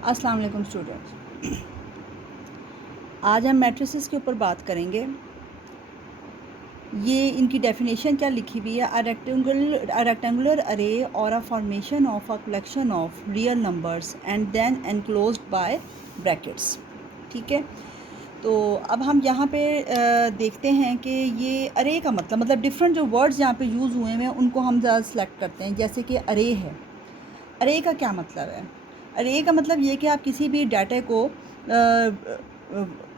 अस्सलाम वालेकुम स्टूडेंट्स। आज हम मैट्रिसेस के ऊपर बात करेंगे। ये इनकी डेफिनेशन क्या लिखी हुई है, अ rectangular array or a formation of a collection of real numbers and then enclosed by brackets. ठीक है, तो अब हम यहाँ पे देखते हैं कि ये अरे का मतलब डिफरेंट जो वर्ड्स यहाँ पे यूज़ हुए हैं उनको हम ज़्यादा सेलेक्ट करते हैं। जैसे कि अरे है, अरे का क्या मतलब है? अरे का मतलब ये कि आप किसी भी डाटा को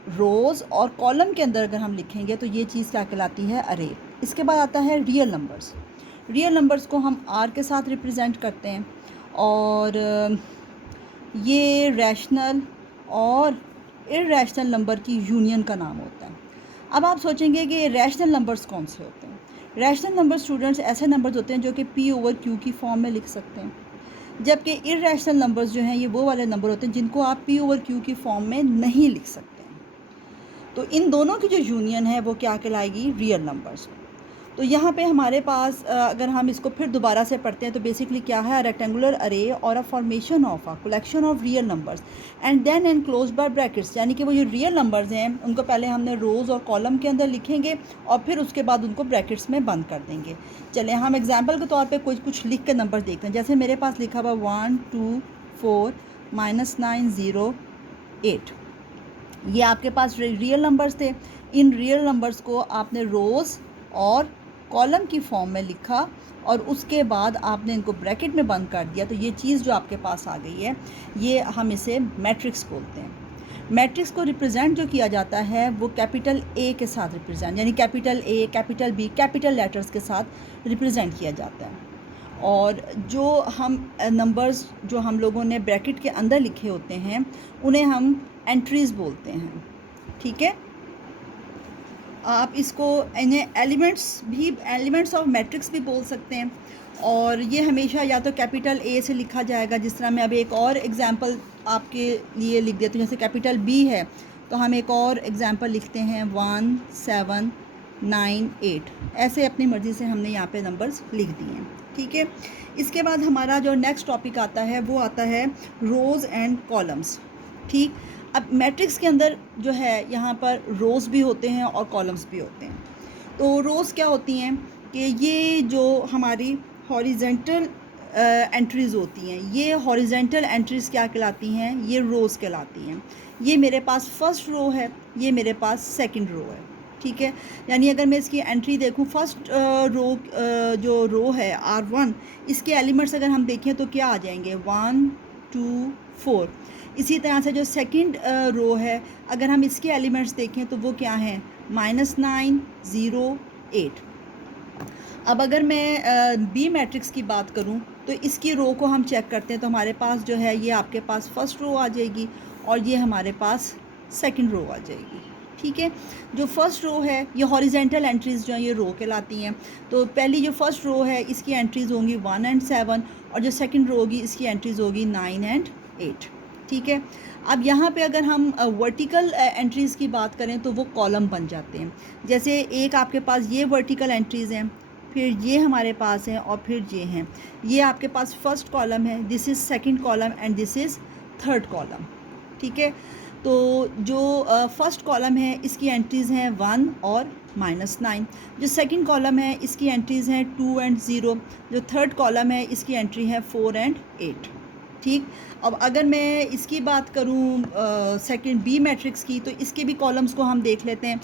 रोज़ और कॉलम के अंदर अगर हम लिखेंगे तो ये चीज़ क्या कहलाती है? अरे। इसके बाद आता है रियल नंबर्स। रियल नंबर्स को हम आर के साथ रिप्रेजेंट करते हैं और ये रैशनल और इर्रेशनल नंबर की यूनियन का नाम होता है। अब आप सोचेंगे कि रैशनल नंबर्स कौन से होते हैं? रैशनल नंबर स्टूडेंट्स ऐसे नंबर्स होते हैं जो कि पी ओवर क्यू की फॉर्म में लिख सकते हैं, जबकि इर्रेशनल नंबर्स जो हैं ये वो वाले नंबर होते हैं जिनको आप पी ओवर क्यू की फॉर्म में नहीं लिख सकते हैं। तो इन दोनों की जो यूनियन है वो क्या कहलाएगी? Real numbers. तो यहाँ पे हमारे पास अगर हम इसको फिर दोबारा से पढ़ते हैं तो बेसिकली क्या है? Rectangular array or a formation of a collection of real numbers and then enclose by brackets, यानी कि वो जो रियल नंबर्स हैं उनको पहले हमने रोज़ और कॉलम के अंदर लिखेंगे और फिर उसके बाद उनको ब्रैकेट्स में बंद कर देंगे। चलें हम एग्जाम्पल के तौर पे कुछ लिख के नंबर देखते हैं। जैसे मेरे पास लिखा हुआ 1 2 4 -9 0 8, ये आपके पास रियल नंबर्स थे। इन रियल नंबर्स को आपने रोज़ और कॉलम की फॉर्म में लिखा और उसके बाद आपने इनको ब्रैकेट में बंद कर दिया, तो ये चीज़ जो आपके पास आ गई है ये हम इसे मैट्रिक्स बोलते हैं। मैट्रिक्स को रिप्रेजेंट जो किया जाता है वो कैपिटल ए के साथ रिप्रेजेंट, यानी capital A, capital B, capital letters के साथ रिप्रेजेंट किया जाता है। और जो हम नंबर्स जो हम लोगों ने ब्रैकेट के अंदर लिखे होते हैं उन्हें हम एंट्रीज़ बोलते हैं। ठीक है, आप इसको इन्हें एलिमेंट्स ऑफ मैट्रिक्स भी बोल सकते हैं। और ये हमेशा या तो कैपिटल ए से लिखा जाएगा, जिस तरह मैं अभी एक और एग्जांपल आपके लिए लिख देती हूँ। जैसे कैपिटल बी है तो हम एक और एग्जांपल लिखते हैं 1 7 9 8। ऐसे अपनी मर्ज़ी से हमने यहाँ पे नंबर्स लिख दिए हैं। ठीक है, इसके बाद हमारा जो नेक्स्ट टॉपिक आता है वो आता है रोज़ एंड कॉलम्स। ठीक, अब मैट्रिक्स के अंदर जो है यहाँ पर रोज़ भी होते हैं और कॉलम्स भी होते हैं। तो रोज़ क्या होती हैं कि ये जो हमारी हॉरिजेंटल एंट्रीज़ होती हैं, ये हॉरिजेंटल एंट्रीज़ क्या कहलाती हैं? ये रोज़ कहलाती हैं। ये मेरे पास फर्स्ट रो है, ये मेरे पास सेकंड रो है। ठीक है, यानी अगर मैं इसकी एंट्री देखूं, फर्स्ट रो जो रो है R1, इसके एलिमेंट्स अगर हम देखें तो क्या आ जाएंगे? 1 2 4। इसी तरह से जो सेकंड रो है अगर हम इसके एलिमेंट्स देखें तो वो क्या हैं? -9 0 8। अब अगर मैं बी मैट्रिक्स की बात करूं तो इसकी रो को हम चेक करते हैं तो हमारे पास जो है ये आपके पास फर्स्ट रो आ जाएगी और ये हमारे पास सेकंड रो आ जाएगी। ठीक है, जो फर्स्ट रो है ये हॉरिजेंटल एंट्रीज़ जो हैं ये रो कहलाती हैं। तो पहली जो फर्स्ट रो है इसकी एंट्रीज़ होंगी 1 और 7 और जो सेकंड रो होगी इसकी एंट्रीज़ होगी 9 और 8। ठीक है, अब यहाँ पे अगर हम वर्टिकल एंट्रीज़ की बात करें तो वो कॉलम बन जाते हैं। जैसे एक आपके पास ये वर्टिकल एंट्रीज़ हैं, फिर ये हमारे पास हैं और फिर ये हैं। ये आपके पास फर्स्ट कॉलम है, this is second column and this is third column. ठीक है, तो जो फर्स्ट कॉलम है इसकी एंट्रीज़ हैं 1 और -9। जो सेकंड कॉलम है इसकी एंट्रीज़ हैं 2 और 0। जो थर्ड कॉलम है इसकी एंट्री है 4 और 8। ठीक, अब अगर मैं इसकी बात करूँ सेकंड बी मैट्रिक्स की, तो इसके भी कॉलम्स को हम देख लेते हैं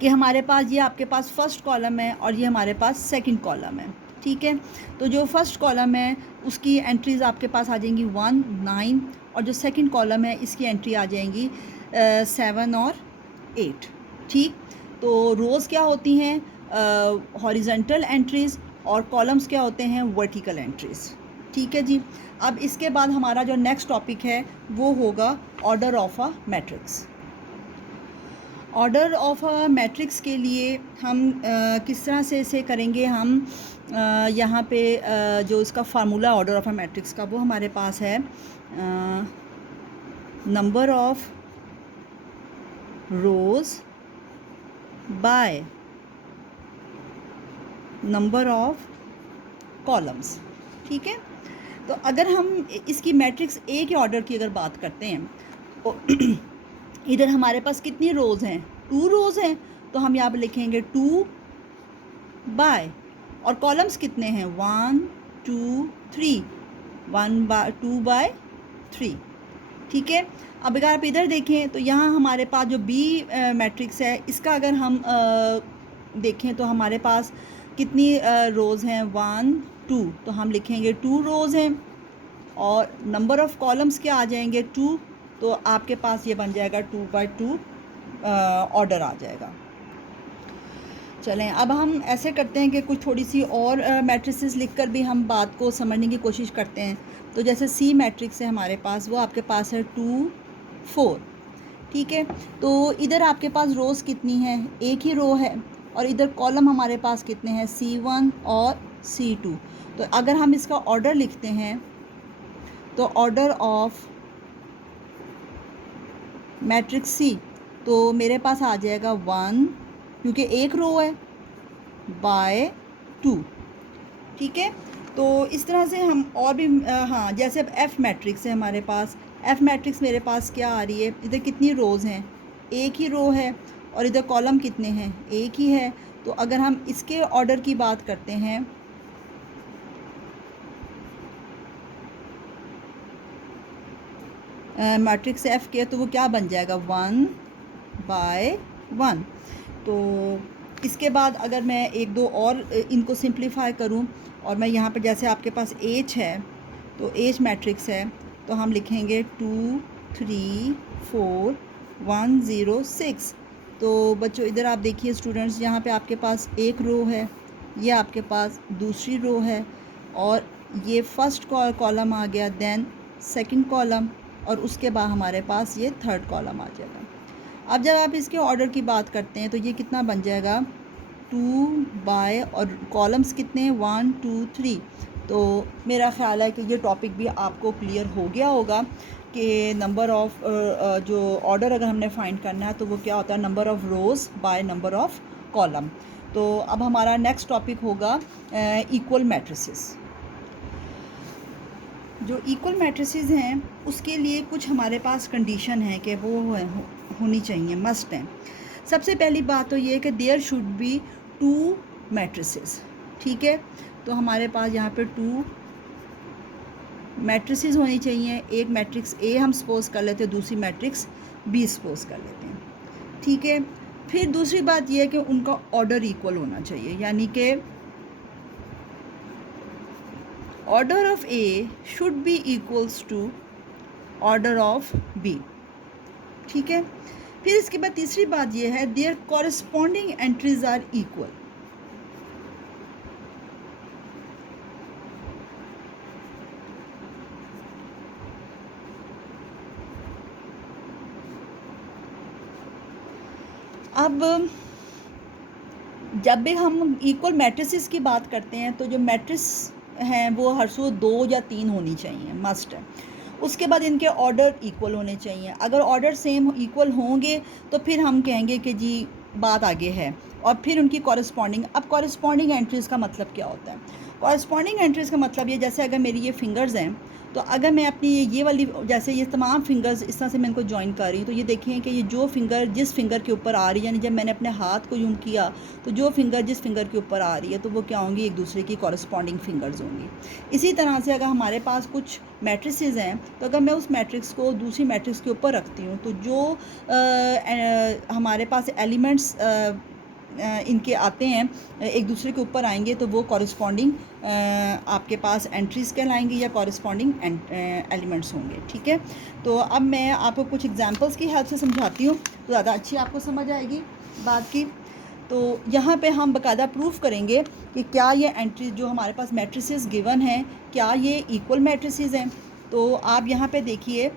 कि हमारे पास ये आपके पास फर्स्ट कॉलम है और ये हमारे पास सेकंड कॉलम है। ठीक है, तो जो फर्स्ट कॉलम है उसकी एंट्रीज़ आपके पास आ जाएंगी 1 9 और जो सेकंड कॉलम है इसकी एंट्री आ जाएंगी 7 और 8। ठीक, तो रोज़ क्या होती हैं? हॉरिजेंटल एंट्रीज़ और कॉलम्स क्या होते हैं? Vertical entries. ठीक है जी, अब इसके बाद हमारा जो नेक्स्ट टॉपिक है वो होगा order of a matrix. Order of a matrix के लिए हम किस तरह से इसे करेंगे? हम यहाँ पे जो इसका formula order of a matrix का वो हमारे पास है number of rows by number of columns. ठीक है, तो अगर हम इसकी मैट्रिक्स ए के ऑर्डर की अगर बात करते हैं तो इधर हमारे पास कितनी रोज़ हैं, 2 रोज़ हैं, तो हम यहाँ पर लिखेंगे 2 बाय, और कॉलम्स कितने हैं 1 2 3, 2 बाय 3। ठीक है। अब अगर आप इधर देखें तो यहाँ हमारे पास जो बी मैट्रिक्स है इसका अगर हम देखें तो हमारे पास कितनी रोज़ हैं 1 2, तो हम लिखेंगे 2 रोज़ हैं, और नंबर ऑफ़ कॉलम्स क्या आ जाएंगे 2, तो आपके पास ये बन जाएगा 2 बाय 2 ऑर्डर आ जाएगा। चलें अब हम ऐसे करते हैं कि कुछ थोड़ी सी और मैट्रिसेस लिखकर भी हम बात को समझने की कोशिश करते हैं। तो जैसे सी मैट्रिक्स है हमारे पास, वो आपके पास है 2 4। ठीक है, तो इधर आपके पास रोज़ कितनी हैं, एक ही रो है, और इधर कॉलम हमारे पास कितने हैं C1 और C2। तो अगर हम इसका ऑर्डर लिखते हैं तो ऑर्डर ऑफ मैट्रिक्स सी, तो मेरे पास आ जाएगा 1, क्योंकि एक रो है, बाय 2। ठीक है, तो इस तरह से हम और भी हाँ, जैसे अब एफ़ मैट्रिक्स है हमारे पास, एफ़ मैट्रिक्स मेरे पास क्या आ रही है, इधर कितनी रोज़ हैं, एक ही रो है, और इधर कॉलम कितने हैं, एक ही है। तो अगर हम इसके ऑर्डर की बात करते हैं मैट्रिक्स एफ़ के, तो वो क्या बन जाएगा 1 बाय 1। तो इसके बाद अगर मैं एक दो और इनको सिंप्लीफाई करूं, और मैं यहाँ पर जैसे आपके पास एच है, तो एच मैट्रिक्स है, तो हम लिखेंगे 2 3 4 1 0 6। तो बच्चों इधर आप देखिए स्टूडेंट्स, यहाँ पे आपके पास एक रो है, ये आपके पास दूसरी रो है, और ये फर्स्ट कॉलम आ गया, देन सेकंड कॉलम, और उसके बाद हमारे पास ये थर्ड कॉलम आ जाएगा। अब जब आप इसके ऑर्डर की बात करते हैं तो ये कितना बन जाएगा 2 बाय, और कॉलम्स कितने हैं 1 2 3। तो मेरा ख़्याल है कि ये टॉपिक भी आपको क्लियर हो गया होगा कि नंबर ऑफ़ जो ऑर्डर अगर हमने फाइंड करना है तो वो क्या होता है, number of rows by number of column. तो अब हमारा नेक्स्ट टॉपिक होगा इक्वल मैट्रिसेस। जो इक्वल मैट्रिसेस हैं उसके लिए कुछ हमारे पास कंडीशन है कि वो होनी चाहिए, मस्ट हैं। सबसे पहली बात तो ये है कि देयर शुड बी 2 मैट्रिसेस। ठीक है, तो हमारे पास यहाँ पे 2 मैट्रिसेस होनी चाहिए। एक मैट्रिक्स ए हम सपोज़ कर लेते हैं, दूसरी मैट्रिक्स बी सपोज़ कर लेते हैं। ठीक है, फिर दूसरी बात यह है कि उनका ऑर्डर इक्वल होना चाहिए, यानी कि order of A should be equals to order of B. ठीक है, फिर इसके बाद तीसरी बात यह है their corresponding entries are equal. अब जब भी हम इक्वल मैट्रिसेस की बात करते हैं तो जो मैट्रिस हैं वो हर सूरत 2 या 3 होनी चाहिए, मस्ट है। उसके बाद इनके ऑर्डर इक्वल होने चाहिए। अगर ऑर्डर सेम इक्वल होंगे तो फिर हम कहेंगे कि जी बात आगे है। और फिर उनकी कॉरस्पॉन्डिंग, अब कॉरस्पॉन्डिंग एंट्रीज़ का मतलब क्या होता है, कॉरस्पॉन्डिंग एंट्रीज़ का मतलब ये, जैसे अगर मेरी ये फिंगर्स हैं, तो अगर मैं अपनी ये वाली, जैसे ये तमाम फिंगर्स इस तरह से मैं इनको जॉइन कर रही हूँ, तो ये देखें कि ये जो फिंगर जिस फिंगर के ऊपर आ रही है, यानी जब मैंने अपने हाथ को यूँ किया तो जो फिंगर जिस फिंगर के ऊपर आ रही है तो वो क्या होंगी, एक दूसरे की कॉरस्पॉन्डिंग फिंगर्स होंगी। इसी तरह से अगर हमारे पास कुछ मैट्रिसेस हैं तो अगर मैं उस मैट्रिक्स को दूसरी मैट्रिक्स के ऊपर रखती हूँ तो जो हमारे पास एलिमेंट्स इनके आते हैं एक दूसरे के ऊपर आएंगे तो वो कॉरस्पॉन्डिंग आपके पास एंट्रीज़ कहलाएंगी या कॉरस्पॉन्डिंग एलिमेंट्स होंगे। ठीक है, तो अब मैं आपको कुछ एग्जांपल्स की हेल्प से समझाती हूँ तो ज़्यादा अच्छी आपको समझ आएगी बात की। तो यहाँ पे हम बाकायदा प्रूफ करेंगे कि क्या ये एंट्री जो हमारे पास मैट्रिसेस गिवन हैं क्या ये इक्वल मैट्रिसेस हैं। तो आप यहाँ पे देखिए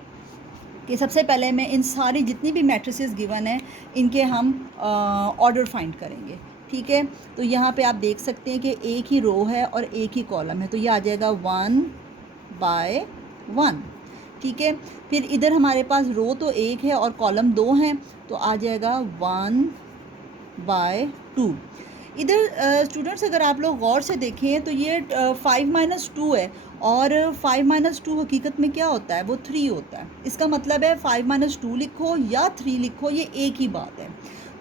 कि सबसे पहले मैं इन सारी जितनी भी मैट्रिसेस गिवन हैं इनके हम ऑर्डर फाइंड करेंगे। ठीक है, तो यहाँ पे आप देख सकते हैं कि एक ही रो है और एक ही कॉलम है, तो ये आ जाएगा 1 बाय 1। ठीक है, फिर इधर हमारे पास रो तो एक है और कॉलम 2 हैं, तो आ जाएगा 1 बाय 2। इधर स्टूडेंट्स अगर आप लोग गौर से देखें तो ये 5 - 2 है, और 5 - 2 हकीकत में क्या होता है, वो 3 होता है। इसका मतलब है 5 - 2 लिखो या 3 लिखो, ये एक ही बात है।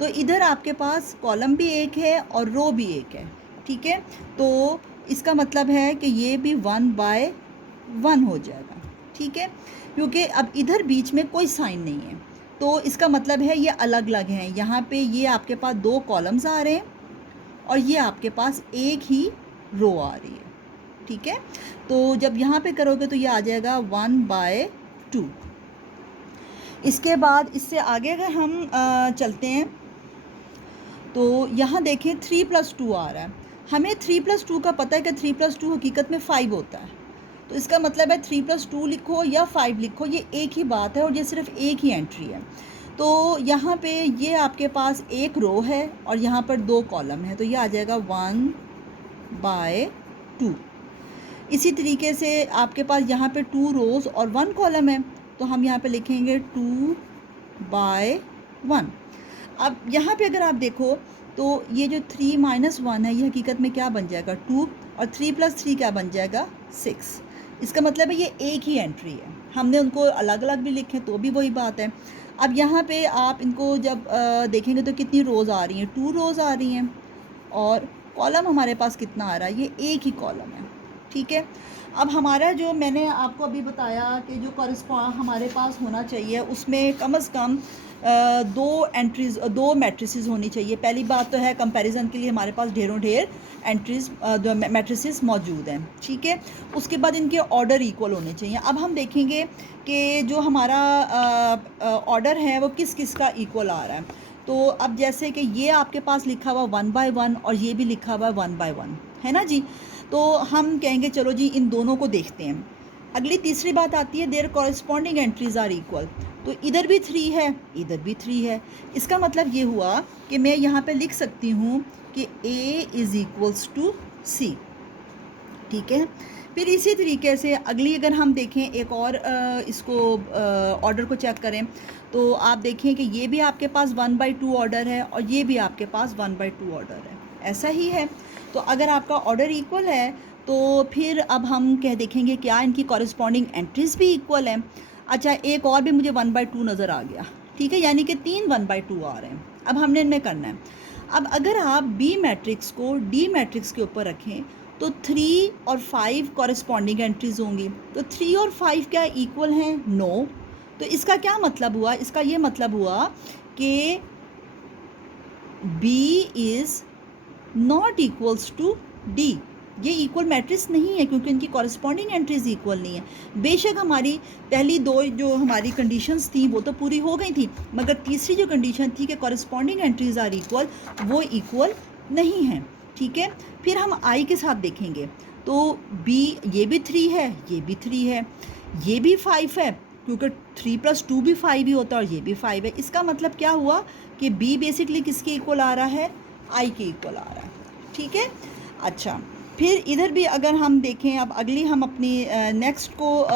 तो इधर आपके पास कॉलम भी एक है और रो भी एक है, ठीक है। तो इसका मतलब है कि ये भी 1/1 हो जाएगा, ठीक है, क्योंकि अब इधर बीच में कोई साइन नहीं है, तो इसका मतलब है ये अलग अलग हैं। यहाँ पे ये आपके पास 2 कॉलम्स आ रहे हैं और ये आपके पास एक ही रो आ रही है, ठीक है। तो जब यहाँ पे करोगे तो ये आ जाएगा 1/2। इसके बाद इससे आगे अगर हम चलते हैं तो यहाँ देखें 3+2 आ रहा है। हमें 3+2 का पता है कि 3+2 हकीकत में 5 होता है। तो इसका मतलब है 3+2 लिखो या 5 लिखो, ये एक ही बात है और ये सिर्फ एक ही एंट्री है। तो यहाँ पे ये आपके पास एक रो है और यहाँ पर 2 कॉलम है, तो ये आ जाएगा 1/2। इसी तरीके से आपके पास यहाँ पे 2 रोज़ और 1 कॉलम है, तो हम यहाँ पे लिखेंगे 2/1। अब यहाँ पे अगर आप देखो तो ये जो 3 - 1 है, ये हकीकत में क्या बन जाएगा 2, और 3+3 क्या बन जाएगा 6। इसका मतलब है ये एक ही एंट्री है। हमने उनको अलग अलग भी लिखे तो भी वही बात है। अब यहाँ पे आप इनको जब देखेंगे तो कितनी रोज़ आ रही हैं, 2 रोज़ आ रही हैं, और कॉलम हमारे पास कितना आ रहा है, ये एक ही कॉलम है, ठीक है। अब हमारा जो मैंने आपको अभी बताया कि जो कॉरस्पॉन्ड हमारे पास होना चाहिए उसमें कम से कम 2 मैट्रिसेस होनी चाहिए। पहली बात तो है कंपैरिजन के लिए हमारे पास ढेरों ढेर मैट्रिसेस मौजूद हैं, ठीक है। उसके बाद इनके ऑर्डर इक्वल होने चाहिए। अब हम देखेंगे कि जो हमारा ऑर्डर है वो किस किस का इक्वल आ रहा है। तो अब जैसे कि ये आपके पास लिखा हुआ 1/1 और ये भी लिखा हुआ 1/1 है ना जी। तो हम कहेंगे चलो जी इन दोनों को देखते हैं। अगली तीसरी बात आती है their corresponding entries are equal. तो इधर भी 3 है, इधर भी 3 है। इसका मतलब ये हुआ कि मैं यहाँ पे लिख सकती हूँ कि A = C, ठीक है। फिर इसी तरीके से अगली अगर हम देखें एक और इसको ऑर्डर को चेक करें तो आप देखें कि ये भी आपके पास 1/2 ऑर्डर है और ये भी आपके पास 1/2 ऑर्डर है, ऐसा ही है। तो अगर आपका ऑर्डर इक्वल है तो फिर अब हम देखेंगे क्या इनकी कॉरस्पॉन्डिंग एंट्रीज भी इक्वल हैं। अच्छा, एक और भी मुझे 1/2 नज़र आ गया, ठीक है, यानी कि 3 1/2 आ रहे हैं। अब हमने इनमें करना है। अब अगर आप बी मैट्रिक्स को डी मैट्रिक्स के ऊपर रखें तो 3 और 5 कॉरस्पॉन्डिंग एंट्रीज होंगी। तो 3 और 5 क्या इक्वल हैं? नो। तो इसका क्या मतलब हुआ? इसका ये मतलब हुआ कि B is not equals to D. ये इक्वल मैट्रिक्स नहीं है क्योंकि इनकी कॉरस्पॉन्डिंग एंट्रीज इक्वल नहीं है। बेशक हमारी पहली 2 जो हमारी कंडीशंस थी वो तो पूरी हो गई थी, मगर तीसरी जो कंडीशन थी कि कॉरस्पॉन्डिंग एंट्रीज आर इक्वल, वो इक्वल नहीं है, ठीक है। फिर हम आई के साथ देखेंगे तो बी, ये भी 3 है, ये भी 3 है, ये भी 5 है क्योंकि 3+2 भी 5 ही होता है और ये भी 5 है। इसका मतलब क्या हुआ कि बी बेसिकली किसके इक्वल आ रहा है? आई के इक्वल आ रहा है, ठीक है। अच्छा, फिर इधर भी अगर हम देखें, अब अगली हम अपनी नेक्स्ट को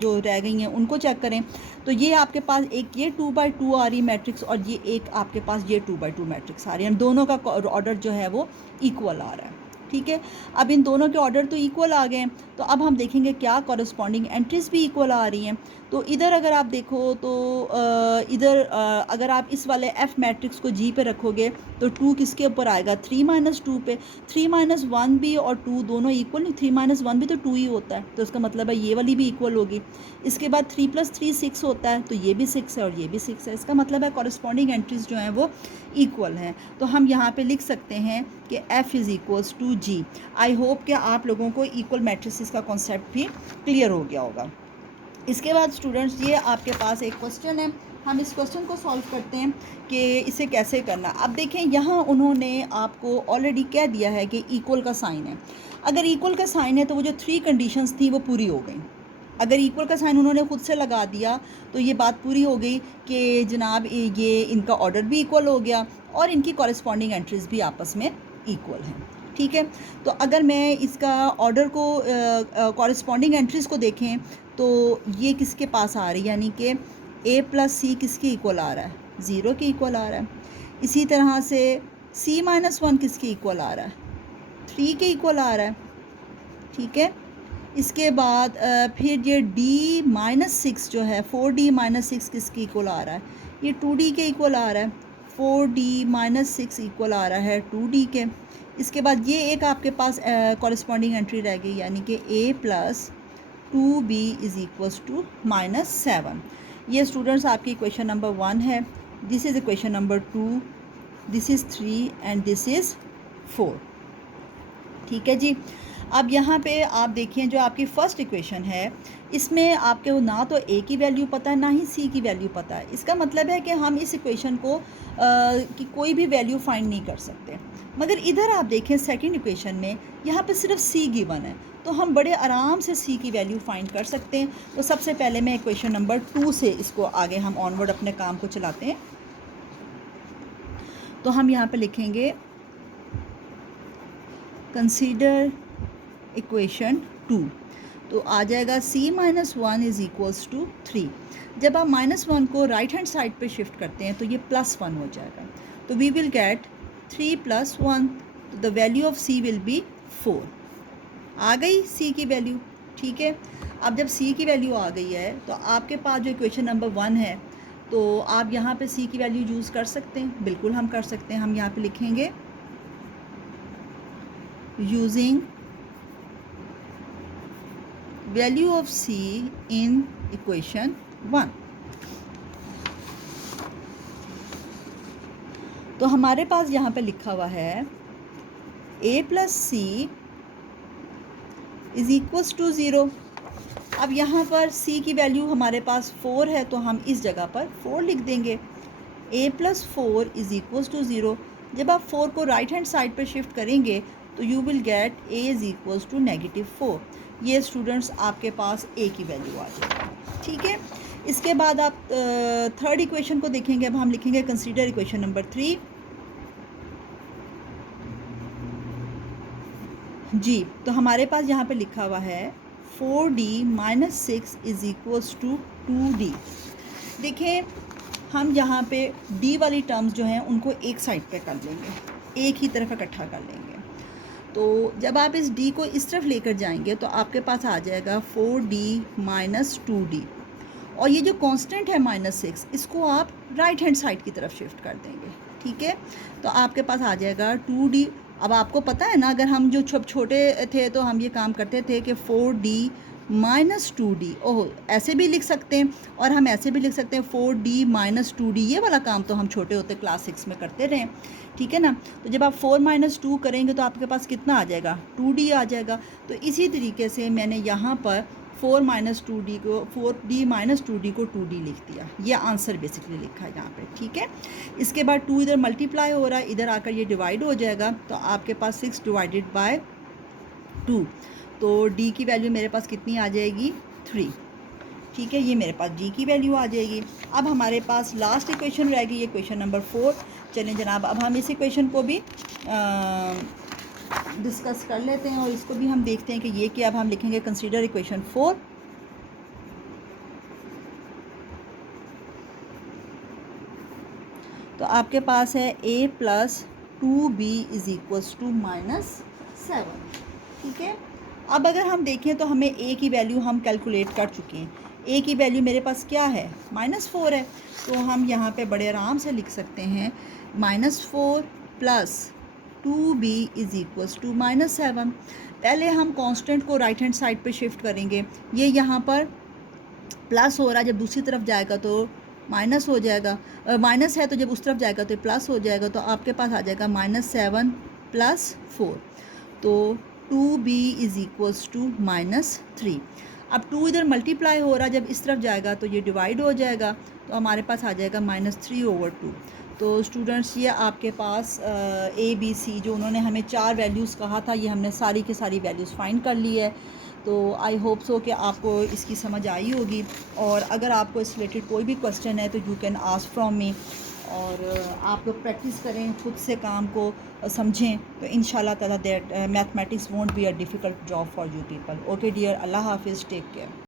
जो रह गई हैं उनको चेक करें तो ये आपके पास एक ये 2/2 आ रही मैट्रिक्स और ये एक आपके पास ये 2/2 मैट्रिक्स आ रही है। दोनों का ऑर्डर जो है वो इक्वल आ रहा है, ठीक है। अब इन दोनों के ऑर्डर तो इक्वल आ गए हैं, तो अब हम देखेंगे क्या कॉरस्पॉन्डिंग एंट्रीज भी इक्वल आ रही हैं। तो इधर अगर आप देखो तो इधर अगर आप इस वाले एफ मैट्रिक्स को जी पे रखोगे तो 2 किसके ऊपर आएगा? 3 - 2 पे। 3 - 1 भी और 2 दोनों इक्वल नहीं, 3 - 1 भी तो 2 ही होता है, तो इसका मतलब है ये वाली भी इक्वल होगी। इसके बाद 3+3 6 होता है, तो ये भी 6 है और ये भी 6 है। इसका मतलब है कॉरस्पॉन्डिंग एंट्रीज जो हैं वो इक्वल हैं। तो हम यहाँ पे लिख सकते हैं कि F = G। आई होप कि आप लोगों को इक्वल मैट्रिसेस का कॉन्सेप्ट भी क्लियर हो गया होगा। इसके बाद स्टूडेंट्स ये आपके पास एक क्वेश्चन है, हम इस क्वेश्चन को सॉल्व करते हैं कि इसे कैसे करना। अब देखें यहाँ उन्होंने आपको ऑलरेडी कह दिया है कि इक्वल का साइन है। अगर इक्वल का साइन है तो वो जो 3 कंडीशंस थी वो पूरी हो गई। अगर इक्वल का साइन उन्होंने खुद से लगा दिया तो ये बात पूरी हो गई कि जनाब ये इनका ऑर्डर भी इक्वल हो गया और इनकी कॉरस्पॉन्डिंग एंट्रीज भी आपस में इक्वल हैं, ठीक है। तो अगर मैं इसका ऑर्डर को कॉरस्पॉन्डिंग एंट्रीज को देखें तो ये किसके पास आ रही है, यानी कि A + C किसके इक्वल आ रहा है? 0 के इक्वल आ रहा है। इसी तरह से c माइनस वन किसके इक्वल आ रहा है, 3 के इक्वल आ रहा है, ठीक है। इसके बाद फिर ये d माइनस सिक्स जो है 4d माइनस सिक्स किसके इक्वल आ रहा है, ये 2d के इक्वल आ रहा है, 4d माइनस सिक्स इक्वल आ रहा है 2d के। इसके बाद ये एक आपके पास कॉरस्पॉन्डिंग एंट्री रह गई, यानी कि a plus 2b is equals to minus 7। ये स्टूडेंट्स आपकी इक्वेशन नंबर 1 है, this is equation number 2, this is 3 and this is 4, ठीक है जी। अब यहाँ पे आप देखिए जो आपकी फ़र्स्ट इक्वेशन है, इसमें आपके ना तो a की वैल्यू पता है ना ही c की वैल्यू पता है। इसका मतलब है कि हम इस इक्वेशन को की कोई भी वैल्यू फाइंड नहीं कर सकते। मगर इधर आप देखें सेकंड इक्वेशन में यहाँ पे सिर्फ c गिवन है, तो हम बड़े आराम से c की वैल्यू फाइंड कर सकते हैं। तो सबसे पहले मैं इक्वेशन नंबर 2 से इसको आगे हम ऑनवर्ड अपने काम को चलाते हैं। तो हम यहाँ पे लिखेंगे कंसीडर इक्वेशन 2, तो आ जाएगा c minus one is equals to 3। जब आप -1 को राइट हैंड साइड पे शिफ्ट करते हैं तो ये +1 हो जाएगा, तो वी विल गेट 3 + 1, तो the value of c will be 4। आ गई c की वैल्यू, ठीक है। अब जब c की वैल्यू आ गई है तो आपके पास जो इक्वेशन नंबर 1 है, तो आप यहाँ पे c की वैल्यू यूज़ कर सकते हैं, बिल्कुल हम कर सकते हैं। हम यहाँ पे लिखेंगे using value of c in equation 1। तो हमारे पास यहाँ पे लिखा हुआ है a plus C is equals to 0। अब यहाँ पर c की वैल्यू हमारे पास 4 है, तो हम इस जगह पर 4 लिख देंगे। a plus 4 is equals to 0। जब आप 4 को राइट हैंड साइड पर शिफ्ट करेंगे तो you will get a is equals to -4। ये स्टूडेंट्स आपके पास a की वैल्यू आ जाएगी, ठीक है। इसके बाद आप थर्ड इक्वेशन को देखेंगे। अब हम लिखेंगे कंसीडर इक्वेशन नंबर 3 जी। तो हमारे पास यहाँ पे लिखा हुआ है 4d minus 6 is equals to 2d। देखें हम यहाँ पे d वाली टर्म्स जो हैं उनको एक साइड पे कर लेंगे, एक ही तरफ इकट्ठा कर लेंगे। तो जब आप इस d को इस तरफ लेकर जाएंगे तो आपके पास आ जाएगा 4d माइनस 2d, और ये जो कांस्टेंट है -6, इसको आप राइट हैंड साइड की तरफ शिफ्ट कर देंगे, ठीक है। तो आपके पास आ जाएगा 2d। अब आपको पता है ना, अगर हम जो छोटे थे तो हम ये काम करते थे कि 4d माइनस 2d, ओह ऐसे भी लिख सकते हैं, और हम ऐसे भी लिख सकते हैं 4d माइनस 2d। ये वाला काम तो हम छोटे होते क्लास 6 में करते रहे, ठीक है ना। तो जब आप 4 माइनस 2 करेंगे तो आपके पास कितना आ जाएगा, 2d आ जाएगा। तो इसी तरीके से मैंने यहाँ पर 4 माइनस 2d को 4d माइनस 2d को 2d लिख दिया। ये आंसर बेसिकली लिखा है यहाँ पे, ठीक है। इसके बाद 2 इधर मल्टीप्लाई हो रहा है, इधर आकर ये डिवाइड हो जाएगा, तो आपके पास 6 डिवाइडेड बाय 2, तो d की वैल्यू मेरे पास कितनी आ जाएगी, 3, ठीक है। ये मेरे पास d की वैल्यू आ जाएगी। अब हमारे पास लास्ट इक्वेशन रह गई, इक्वेशन नंबर 4। चलें जनाब, अब हम इस इक्वेशन को भी डिस्कस कर लेते हैं और इसको भी हम देखते हैं कि ये क्या। अब हम लिखेंगे कंसीडर इक्वेशन 4। तो आपके पास है a plus 2b is equals to -7, ठीक है। अब अगर हम देखें तो हमें a की वैल्यू हम कैलकुलेट कर चुके हैं। a की वैल्यू मेरे पास क्या है, -4 है, तो हम यहाँ पे बड़े आराम से लिख सकते हैं -4 plus 2b is equals to -7। पहले हम कांस्टेंट को राइट हैंड साइड पे शिफ्ट करेंगे। ये यहाँ पर प्लस हो रहा है, जब दूसरी तरफ जाएगा तो माइनस हो जाएगा, माइनस है तो जब उस तरफ जाएगा तो प्लस हो जाएगा। तो आपके पास आ जाएगा -7 प्लस 4, तो 2b इज़ इक्वल्स टू -3। अब 2 इधर मल्टीप्लाई हो रहा है, जब इस तरफ जाएगा तो ये डिवाइड हो जाएगा, तो हमारे पास आ जाएगा -3/2। तो स्टूडेंट्स ये आपके पास a b c जो उन्होंने हमें 4 वैल्यूज़ कहा था, ये हमने सारी की सारी वैल्यूज़ फाइंड कर ली है। तो आई होप सो कि आपको इसकी समझ आई होगी, और अगर आपको इस रिलेटेड कोई भी क्वेश्चन है तो you can ask from me, और आप लोग प्रैक्टिस करें, खुद से काम को समझें, तो इंशाल्लाह ताला that mathematics won't be a difficult job for you people. Okay dear, अल्लाह हाफिज़, टेक केयर।